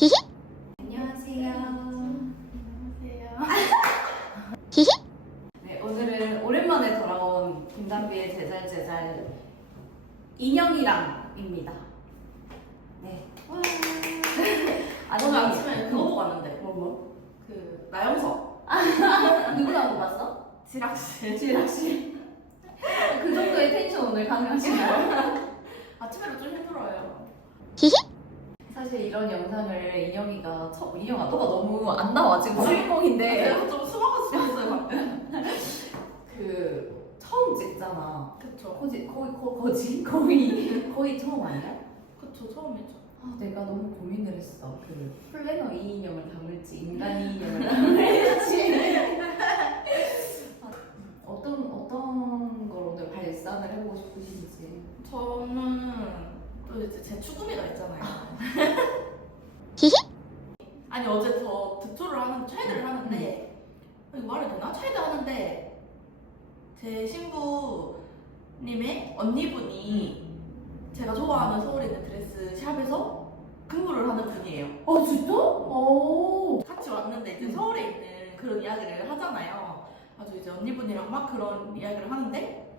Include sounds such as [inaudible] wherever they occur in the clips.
히히 안녕하세요. 안녕하세요. 히히 네, 오늘은 오랜만에 돌아온 김담비의 제잘제잘 인형이랑입니다. 네. 와. 아니, 오늘 아침에 그거 보고 왔는데 뭐 뭐? 그 나영석 누구 나온 거 봤어? 지락씨 지락 씨. 그 정도의 텐션 오늘 가능하신가요? 아침에도 좀 힘들어요. 히히 사실 이런 영상을 인형이가 처음 인형아 너가 너무 안 나와 지금 주인공인데 제가 좀 숨어갈 수 있어요 방금. [laughs] 그 처음 찍잖아. 그쵸. 거지 거의 거, 거지 거의 거의 처음 아니야? 그쵸 처음이죠. 아, 내가 너무 고민을 했어. 그 플래너 이 인형을 담을지 인간 이 인형을 담을지 [laughs] 아, 어떤 어떤 걸 오늘 발산을 해보고 싶으신지. 이제 제 추구미가 있잖아요. 히히 아니 어제 저 득토를 하는 최애를 하는데 이거 말이 되나? 최애를 하는데 제 신부님의 언니분이 제가 좋아하는 서울에 있는 드레스 샵에서 근무를 하는 분이에요. 아 진짜? 오. 같이 왔는데 이제 음. 서울에 있는 그런 이야기를 하잖아요. 아주 이제 언니분이랑 막 그런 이야기를 하는데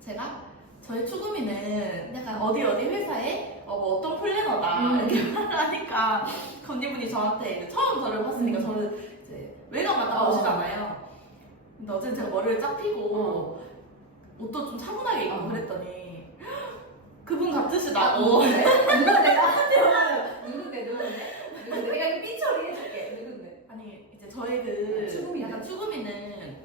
제가 저의 추구미는 약간 어디 어디 회사에 어, 뭐 어떤 플래너다 음. 이렇게 [laughs] 말을 하니까 그 언니분이 저한테 이제 처음 저를 봤으니까 음. 저를 이제 외관만 딱 어. 보시잖아요. 근데 어제 제가 머리를 쫙 펴고 어. 옷도 좀 차분하게 입고 어. 그랬더니 [gasps] 그분 같으시다고 [laughs] 아, 누군데? 누군데? 나한테 와요. 누군데? 누군데? 누군데? 내가 이거 삐처리 해줄게. 누군데? 아니 이제 저의 그 추구미는? 약간 추구미는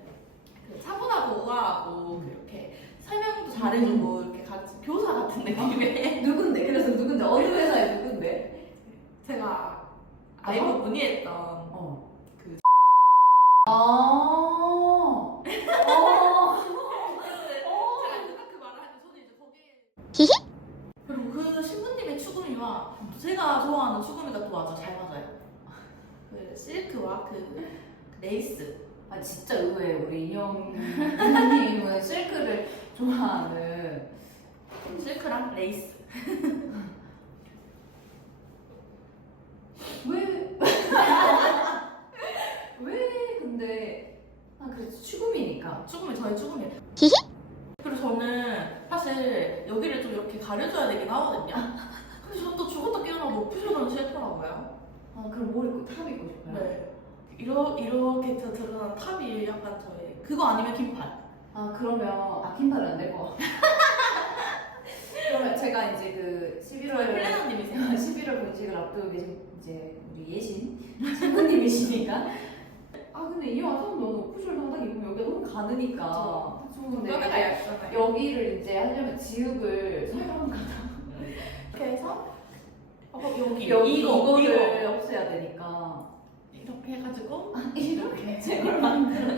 그 차분하고 우아하고 그 이렇게 설명도 잘해주고 이렇게 같이 교사 같은 느낌의 누군데? 그래서 누군데? 어느 회사에 누군데? 제가 아이브 문의했던 어. 그 아. [laughs] 어. 제가 이제 딱그 말을 하는데 저는 이제 거기에 그리고 그 신부님의 추구미와 또 제가 좋아하는 추구미가 또 맞아 잘 맞아요 그 실크와 그 레이스 아 진짜 의외에 우리 인형 부모님은 실크를 좋아하는 실크랑 레이스 [laughs] 왜? [laughs] 왜 근데 아 그래도 추구미니까 추구미 저의 추구미 히히 그리고 저는 사실 여기를 좀 이렇게 가려줘야 되긴 하거든요. 근데 저는 또 죽었다 깨어나 높으셔도 싫더라고요. 아 그럼 뭘 입고 탑 입고 싶어요? 네. 이러, 이렇게 드- 드러난 탑이 약간 저의 그거 아니면 긴팔. 아 그러면 아 긴팔은 안 되고 [laughs] 그러면 제가 이제 그 저의 11월 플래너님이세요. [laughs] 11월 본식을 앞두고 계신 이제 우리 예신 신부님이시니까. 아 근데 이 처음 너무 오프숄더 딱 입으면 여기가 너무 가느니까. 얇잖아요. 여기를 이제 하려면 지읍을 설명 이렇게 해서? 어, 여기 여기 이거 이거를 이거. 없애야 되니까 이렇게 해가지고? 이렇게 제걸 만들어.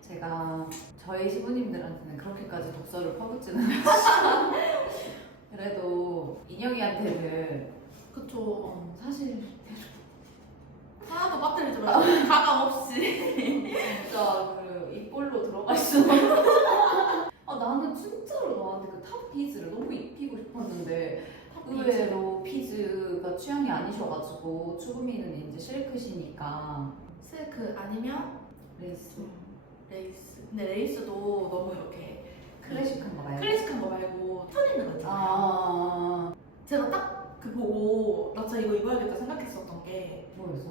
제가 저희 시부님들한테는 그렇게까지 독서를 퍼붓지는 않지만 그래도 인형이한테는 그쵸. 어, 사실 하나도 빠뜨리지 말고 가감 없이. 진짜 그 입볼로 들어갈 수는 [laughs] 아 나는 진짜로 너한테 그 탑 피즈를 너무 입히고 싶었는데 의외로 피즈가 취향이 아니셔가지고 추구미는 이제 실크시니까 실크 아니면 레이스 레이스. 근데 레이스도 너무 이렇게 클래식한 거 말고 클래식한 거 말고 턴 있는 거 있잖아요. 아 제가 딱 그 보고 나 진짜 이거 입어야겠다 생각했었던 게 뭐였어?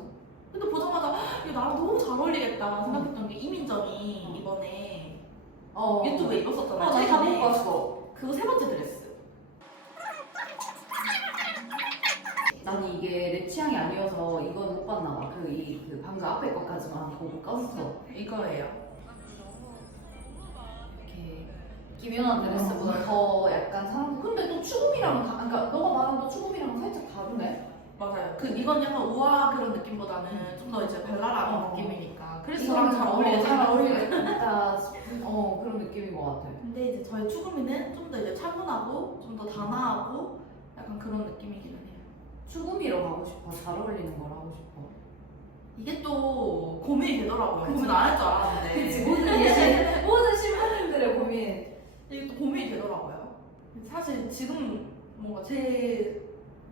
근데 보자마자 "헉, 이거 나랑 너무 잘 어울리겠다 생각했던 게 이민정이 이번에 어 유튜브에 입었었잖아요. 어 나다 최근에. 못 봤어 그거 세 번째 드레스. 나는 이게 내 취향이 아니 이건 못 봤나 봐 그 이 그 방금 앞에 것까지만 보고 껐어 이거예요. 이렇게 김연아 드레스보다 더 약간 사람 근데 또다 그러니까 너가 말한 또 추구미랑 살짝 다르네 맞아요. 그 이건 약간 우아 그런 느낌보다는 좀 더 이제 발랄한 어. 느낌이니까 그래서 저랑 잘 어울리게 잘. 어울리겠다 싶은 어 그런 느낌인 것 같아 근데 이제 저의 추구미는 좀 더 이제 차분하고 좀 더 단아하고 약간 그런 느낌이기는 해요. 추구미로 가고 싶어 잘 어울리는 걸 하고 싶어 이게 또 고민이 되더라고요. 그치. 고민 안 할 줄 알았는데. 그치 모든 예시 [laughs] 모든 신부님들의 고민 이게 또 고민이 되더라고요. 사실 지금 뭔가 제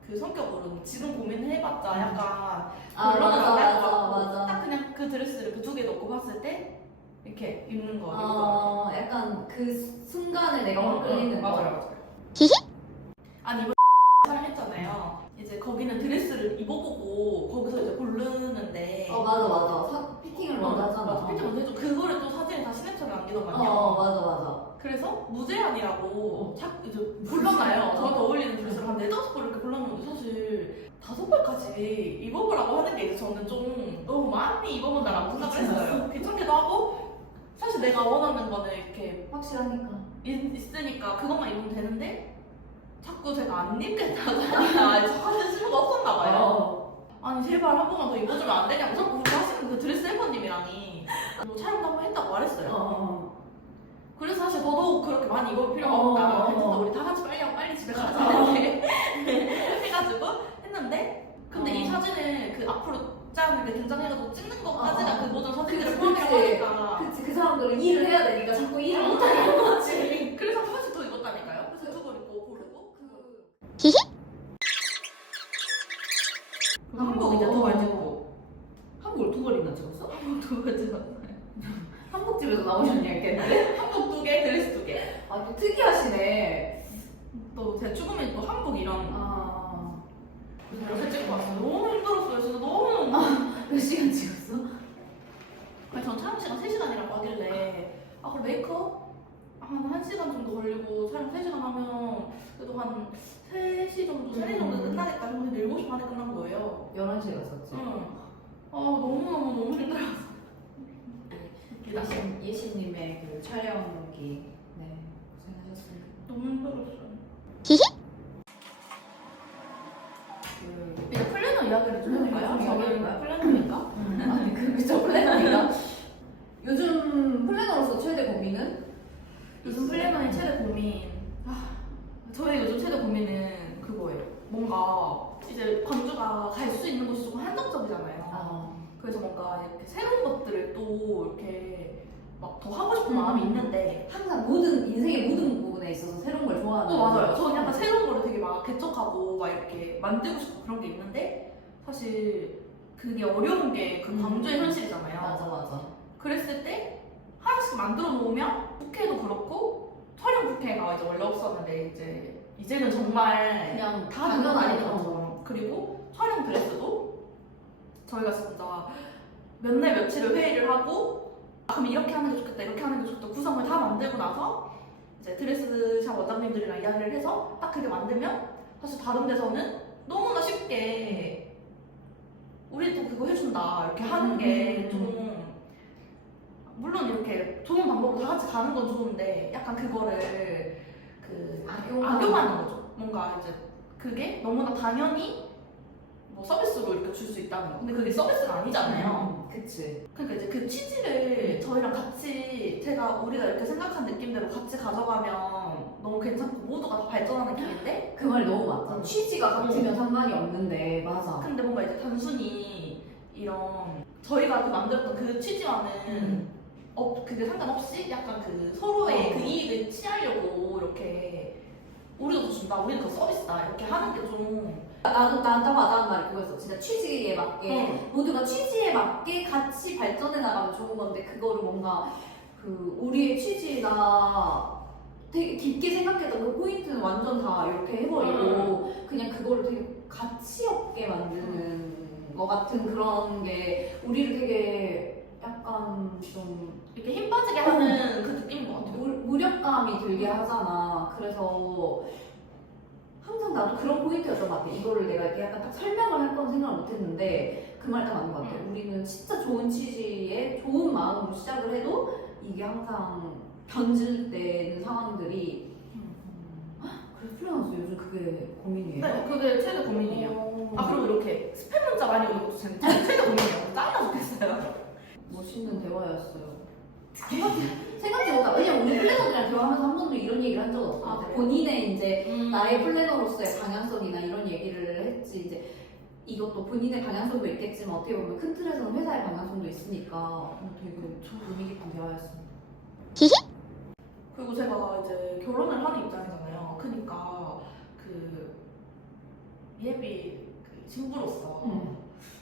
그 성격으로는 지금 고민해봤자 약간 아 결론은 안날 맞아 것 같고 맞아. 딱 그냥 그 드레스를 그 두개 놓고 봤을 때 이렇게 입는 거 입을 것 같아요. 어 약간 그 순간에 내가 확 끌리는 거. 맞아요, 맞아요. 히히. 아니 이번 촬영했잖아요. 이제 거기는 드레스를 입어보고 거기서 이제 고르는데 어 맞아 맞아. 사, 피팅을 먼저 하잖아. 맞아, 피팅 먼저 해줘. 그거를 또 사진에 다 스냅처럼 어, 남기더만요. 어 맞아 맞아. 그래서 무제한이라고 자꾸 이제 골라놔요. 저한테 어울리는 드레스를 한 네다섯 벌 이렇게 골랐는데 사실 다섯 벌까지 입어보라고 하는 게 이제 저는 좀 너무 많이 입어본다라고 생각을 했어요. 귀찮기도 하고 사실 내가 원하는 거는 이렇게 확실하니까. 있- 있으니까 그것만 입으면 되는데 자꾸 제가 안 입겠다고 하니까 저한테 쓸모가 없었나 봐요. 어. 아니 제발 한 번만 더 입어주면 안 되냐고 자꾸 그렇게 하시는 그 드레스 헬퍼님이랑이 뭐 촬영도 한 번 했다고 말했어요. 어. 그래서 사실 더더욱 그렇게 많이 입을 필요가 어. 없다. 괜찮다. 우리 다 같이 빨리 하고 빨리 집에 가자. [laughs] 이렇게 해가지고 했는데 근데 이 어. 사진을 그 앞으로 짠 이렇게 등장해가지고 찍는 것까지가 어. 그 모든 사진들을 포함해서 그치. 하니까 그치 그 사람들은 일을 해야 되니까 자꾸 일을 못하는 거지. 그래서 한 번씩 더 입었다니까요. 그래서 두벌 입고 고르고 히히. 그 한복 이제 두벌 찍고 한국을 두 벌이나 찍었어? 한복 두벌 찍었어요. 한국집에서 나오셨냐 했겠는데? 한복 두 개, 드레스 두 개. 아 또 특이하시네. 또제 추구미 또 한복 이런 아. 이렇게 찍고 왔어요. 너무 힘들었어요. 진짜 너무 [laughs] 몇 시간 찍었어? 아니 전 촬영 시간 3시간이라고 하길래 아 그럼 메이크업 한 1시간 정도 걸리고 촬영 3시간 하면 그래도 한 3시 정도, 3시 정도 음. 끝나겠다 했는데 7시 반에 끝난 거예요 11시에 갔었지. 응. 아 너무너무 너무 힘들었어 예신, 예신님의 그 촬영기. 네. 너무 힘들었어요 히히. 그, 이제 플래너 이야기를 좀 해볼까요? 음, 저는 해볼까요? 플래너니까 음, 아니 그 그저 플래너인가? 요즘 플래너로서 최대 고민은? 요즘 플래너의 최대 고민 아, 저의 요즘 최대 고민은 그거예요 뭔가 이제 광주가 갈 수 있는 곳이 조금 한정적이잖아요 아. 그래서 뭔가 이렇게 새로운 것들을 또 이렇게 막 더 하고 싶은 음. 마음이 있는데 항상 모든 인생의 모든 부분에 있어서 새로운 걸 좋아하는. 어 맞아요 저는 약간 새로운 거를 되게 막 개척하고 막 이렇게 만들고 싶고 그런 게 있는데 사실 그게 어려운 게그 음. 광주의 현실이잖아요 맞아 맞아. 그랬을 때 하나씩 만들어 놓으면 부케도 그렇고 촬영 부케가 이제 원래 없었는데 이제 이제는 정말 그냥 다 당연 아니죠. 것처럼 그리고 촬영 드레스도 저희가 진짜 몇 날 며칠을 회의를 하고 아, 그럼 이렇게 하는 게 좋겠다 이렇게 하는 게 좋겠다 구성을 다 만들고 나서 이제 드레스샵 원장님들이랑 이야기를 해서 딱 그게 만들면 사실 다른 데서는 너무나 쉽게 우리도 그거 해준다 이렇게 하는 게 음. 좀 물론 이렇게 좋은 방법으로 다 같이 가는 건 좋은데 약간 그거를 그 악용하는 거죠. 뭔가 이제 그게 너무나 당연히 뭐 서비스로 이렇게 줄 수 있다는 거. 근데 그게 서비스가 아니잖아요. 음, 그치. 그러니까 이제 그 취지를 저희랑 같이 제가 우리가 이렇게 생각한 느낌대로 같이 가져가면 너무 괜찮고 모두가 다 발전하는 느낌인데 [gasps] 그 말이 너무 맞다. 취지가 같으면 상관이 없는데 맞아. 근데 뭔가 이제 단순히 이런 저희가 그 만들었던 그 취지와는 음. 어, 그게 상관없이 약간 그 서로의 어. 그 이익을 취하려고 이렇게 우리도 더 준다, 우리는 더 서비스다 이렇게 하는 게 좀 나도 나도 와닿은 말이 그거였어. 진짜 취지에 맞게 어. 모두가 취지에 맞게 같이 발전해 나가면 좋은 건데 그거를 뭔가 그 우리의 취지나 되게 깊게 생각했던 그 포인트는 완전 다 이렇게 해버리고 그냥 그거를 되게 가치 없게 만드는 것 같은 그런 게 우리를 되게 약간 좀 이렇게 힘 빠지게 하는 그 느낌인 것 같아요. 무, 무력감이 들게 하잖아. 그래서 항상 나도 그런 포인트였던 것 같아. 이거를 내가 이렇게 약간 딱 설명을 할 건 생각을 못 했는데 그 말이 딱 맞는 것 같아. 우리는 진짜 좋은 취지에 좋은 마음으로 시작을 해도 이게 항상 변질되는 상황들이 그래서 프리랜서 요즘 그게 고민이에요. 네, 그게 최대 고민이에요. 어, 아 그리고 이렇게 스팸 문자 많이 오는 것도 제 최대 고민이에요. [laughs] 짜증나 죽겠어요. 멋있는 대화였어요. 생각지, 못하. 왜냐면 우리 플래너들이랑 대화하면서 한 번도 이런 얘기를 한 적은 없어. 아, 그래요? 본인의 이제 음. 나의 플래너로서의 방향성이나 이런 얘기를 했지 이제 이것도 본인의 방향성도 있겠지만 어떻게 보면 큰 틀에서는 회사의 방향성도 있으니까 어, 되게 의미 깊은 대화였습니다. 그리고 제가 이제 결혼을 하는 입장이잖아요. 그러니까 그 예비 그 신부로서 음.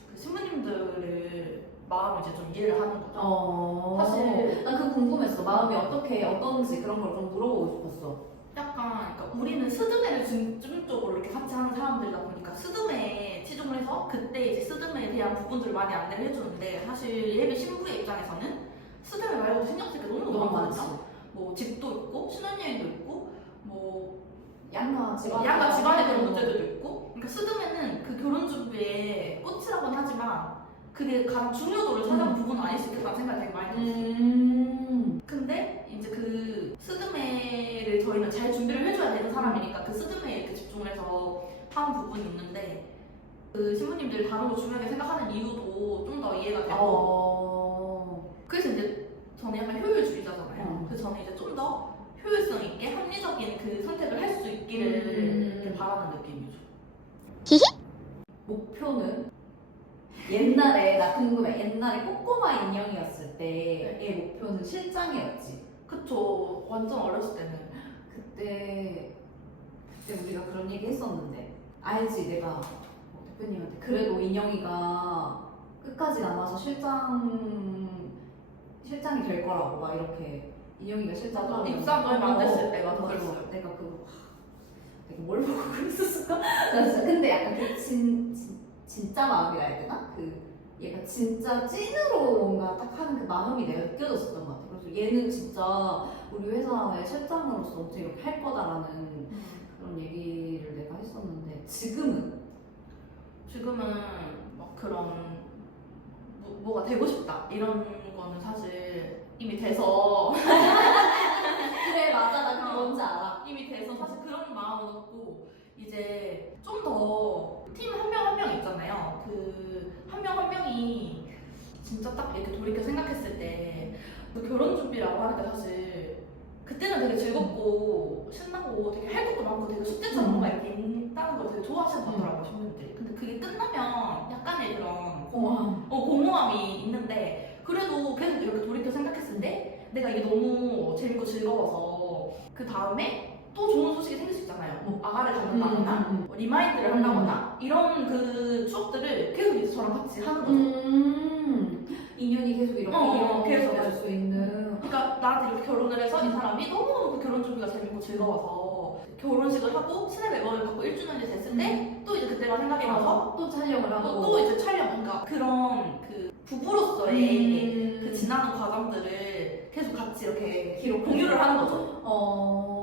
그 신부님들의 마음을 이제 좀 이해를 하는 거죠. 어. 사실- 난그 궁금했어. 마음이 어떻게 어떤지 그런 걸 좀 물어보고 싶었어. 약간 그러니까 우리는 스드메를 중점적으로 이렇게 같이 하는 사람들이다 보니까 스드메에 치중을 해서 그때 이제 스드메에 대한 부분들을 많이 안내를 해주는데 사실 예비 신부의 입장에서는 스드메 말고도 신경 쓸 게 너무. 많거든요. 뭐 집도 있고 신혼여행도 있고 뭐 양가 집안. 양가 집안의 그런 문제들도 있고 그러니까 스드메는 그 결혼 준비의 꽃이라고는 하지만 그게 가장 중요도를 차지하는 부분은 아닐 수 있겠다는 생각이 되게 많이 들었어요. 음. 근데 이제 그 스드메를 저희는 잘 준비를 해줘야 되는 사람이니까 그 스드메에 이렇게 집중을 해서 하는 부분이 있는데 그 신부님들이 다른 걸 중요하게 생각하는 이유도 좀 더 이해가 되고 어. 그래서 이제 저는 약간 효율주의자잖아요. 음. 그래서 저는 이제 좀 더 효율성 있게 합리적인 그 선택을 할 수 있기를 음. 바라는 느낌이죠. 목표는 옛날에 나 궁금해. 옛날에 꼬꼬마 인형이었을 때의 목표는 실장이었지. 그쵸. 완전 어렸을 때는. 그때 그때 우리가 그런 얘기 했었는데 알지 내가 어, 대표님한테 그래도 인형이가 끝까지 남아서 실장 실장이 될 거라고 막 이렇게 인형이가 실장 맞아. 하면 입사도 얼마 안 됐을 때 맞아, 맞아. 그랬어요. 내가 그거 하, 내가 뭘 보고 그랬었을까? [laughs] 근데 약간 그 진, 진, 진짜 마음이라 해야 되나? 그 얘가 진짜 찐으로 뭔가 딱 하는 그 마음이 내가 느껴졌었던 것 같아. 그래서 얘는 진짜 우리 회사의 실장으로서 엄청 이렇게 할 거다라는 그런 얘기를 내가 했었는데 지금은 지금은 막 그런 뭐, 뭐가 되고 싶다 이런 거는 사실 이미 돼서 [laughs] 그래 맞아 나 그게 뭔지 알아. 이미 돼서 사실 없고 이제 좀 더 팀 한 명 한 명 있잖아요. 그 한 명 한 명이 진짜 딱 이렇게 돌이켜 생각했을 때그 결혼 준비라고 하니까 사실 그때는 되게 즐겁고 신나고 되게 할 것도 많고 되게 숙제처럼 뭔가 이렇게 있다는 걸 되게 좋아하시는 것 같더라고요 신부님들이. 근데 그게 끝나면 약간의 그런 고마워. 어, 공허함이 있는데 그래도 계속 이렇게 돌이켜 생각했을 때 내가 이게 너무 재밌고 즐거워서 그 다음에 또 좋은 소식이 생길 수 있잖아요. 뭐 아가를 갖는다거나 음, 뭐 리마인드를 한다거나 이런 그 추억들을 계속 이제 저랑 같이 하는 거죠. 음 인연이 계속 이렇게 어, 어, 계속. 이어질 수 있는. 그러니까 나한테 이렇게 결혼을 해서 이 사람이 너무 그 결혼 준비가 재밌고 즐거워서 결혼식을 하고 신의 앨범을 갖고 1주년이 됐을 때 또 이제 그때가 생각이 나서 또 촬영을 하고 또, 또 이제 촬영 그러니까 그런 그 부부로서의 음. 그 지나는 과정들을 계속 같이 이렇게 기록 공유를 하는 거죠. 어.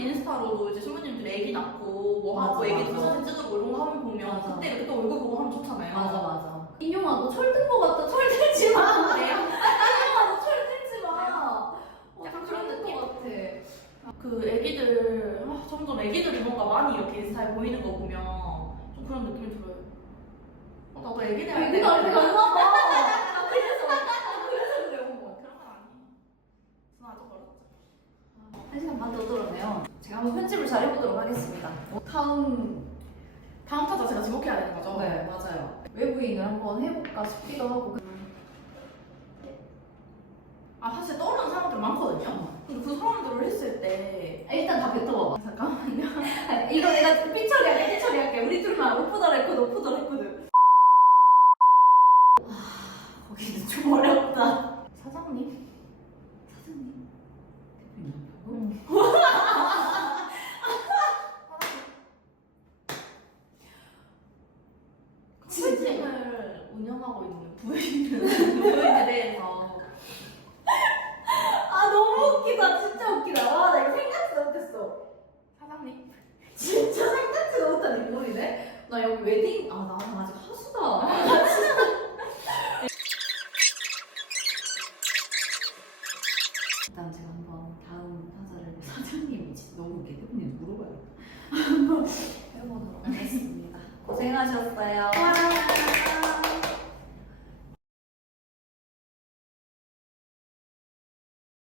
왜냐면 인스타로도 이제 신부님들 애기 낳고 뭐 하고 맞아, 애기 맞아. 사진 찍고 이런 거 하면 보면 맞아. 그때 이렇게 또 얼굴 보고 하면 좋잖아요. 맞아 맞아. 인용아 너 철든 거 같다. 철 들지 마. 그래요? 인용아 너 철 들지 마. 어, 약간 좀 그런 철든 느낌? 거 같아. 그 애기들 아, 점점 애기들이 뭔가 많이 이렇게 인스타에 보이는 거 보면 좀 그런 느낌이 들어요. 어, 나도 애기 내 애기 나올 때가 있나 봐. 그래서 그래서 그래 어머. 그런 건 아니에요. 저는 아직 멀었죠. 한 시간 반 더 들었네요. 제가 한번 편집을 잘 해보도록 하겠습니다. 다음 다음 타자 제가 지목해야 되는 거죠? 네 맞아요. 외부인을 한번 해볼까 싶기도 하고. 아 사실 떠오르는 사람들 많거든요. 근데 그 사람들을 했을 때 일단 다 뱉어봐봐. 잠깐만요. [laughs] 이거 내가 삐처리할게, 삐처리할게. 우리 둘만 오프 더 레코드, 오프 더 레코드. 아, 거기는 좀 어렵다. 사장님? 사장님. 대표님. 응. 치즈팀을 운영하고 있는 부인은 부인에 대해서 아, 너무 웃기다. 진짜 웃기다. 와, 나 이거 생각지도 못했어. 사장님 진짜 생각지도 인물이네. 나 여기 웨딩, 아, 나는 아직 하수다.